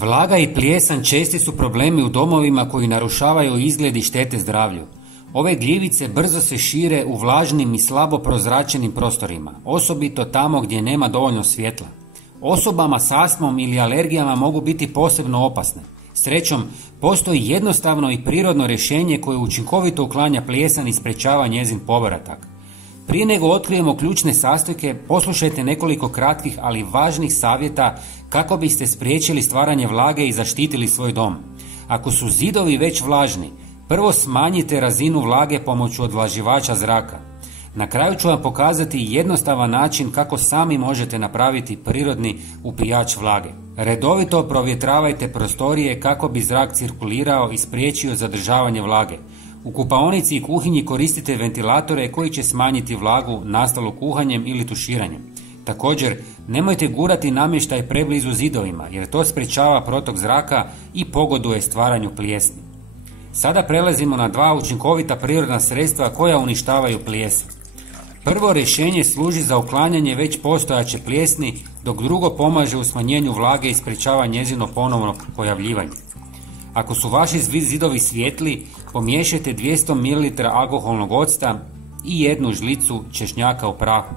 Vlaga i plijesan česti su problemi u domovima koji narušavaju izgled i štete zdravlju. Ove gljivice brzo se šire u vlažnim i slabo prozračenim prostorima, osobito tamo gdje nema dovoljno svjetla. Osobama s astmom ili alergijama mogu biti posebno opasne. Srećom, postoji jednostavno i prirodno rješenje koje učinkovito uklanja plijesan i sprečava njezin povratak. Prije nego otkrijemo ključne sastojke, poslušajte nekoliko kratkih ali važnih savjeta kako biste spriječili stvaranje vlage i zaštitili svoj dom. Ako su zidovi već vlažni, prvo smanjite razinu vlage pomoću odvlaživača zraka. Na kraju ću vam pokazati jednostavan način kako sami možete napraviti prirodni upijač vlage. Redovito provjetravajte prostorije kako bi zrak cirkulirao i spriječio zadržavanje vlage. U kupaonici i kuhinji koristite ventilatore koji će smanjiti vlagu nastalu kuhanjem ili tuširanjem. Također, nemojte gurati namještaj preblizu zidovima jer to sprečava protok zraka i pogoduje stvaranju plijesni. Sada prelazimo na dva učinkovita prirodna sredstva koja uništavaju plijesan. Prvo rješenje služi za uklanjanje već postojaće plijesni, dok drugo pomaže u smanjenju vlage i sprečava njezino ponovno pojavljivanje. Ako su vaši zidovi svijetli, pomiješajte 200 ml alkoholnog octa i jednu žlicu češnjaka u prahu.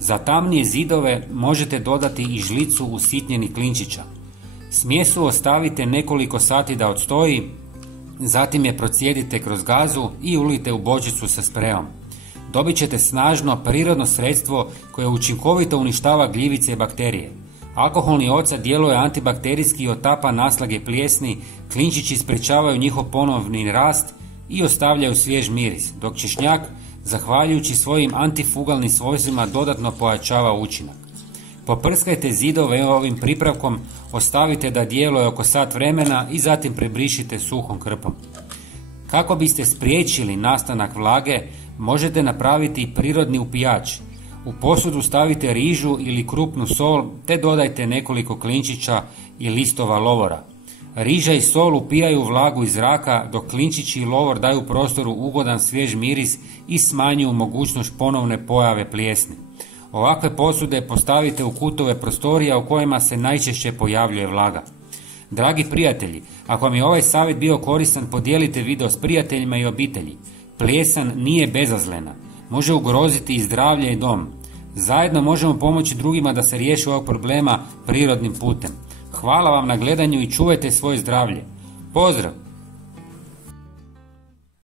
Za tamnije zidove možete dodati i žlicu usitnjenih klinčića. Smjesu ostavite nekoliko sati da odstoji, zatim je procijedite kroz gazu i ulijte u bočicu sa sprejom. Dobit ćete snažno prirodno sredstvo koje učinkovito uništava gljivice i bakterije. Alkoholni ocat djeluje antibakterijski i otapa naslage plijesni, klinčići sprečavaju njihov ponovni rast i ostavljaju svjež miris, dok češnjak, zahvaljujući svojim antifugalnim svojstvima, dodatno pojačava učinak. Poprskajte zidove ovim pripravkom, ostavite da djeluje oko sat vremena i zatim prebrišite suhom krpom. Kako biste spriječili nastanak vlage, možete napraviti prirodni upijač. U posudu stavite rižu ili krupnu sol te dodajte nekoliko klinčića i listova lovora. Riža i sol upijaju vlagu iz zraka, dok klinčići i lovor daju prostoru ugodan svjež miris i smanjuju mogućnost ponovne pojave plijesni. Ovakve posude postavite u kutove prostorija u kojima se najčešće pojavljuje vlaga. Dragi prijatelji, ako vam je ovaj savjet bio koristan, podijelite video s prijateljima i obitelji. Plijesan nije bezazlena. Može ugroziti i zdravlje i dom. Zajedno možemo pomoći drugima da se riješi ovog problema prirodnim putem. Hvala vam na gledanju i čuvajte svoje zdravlje. Pozdrav!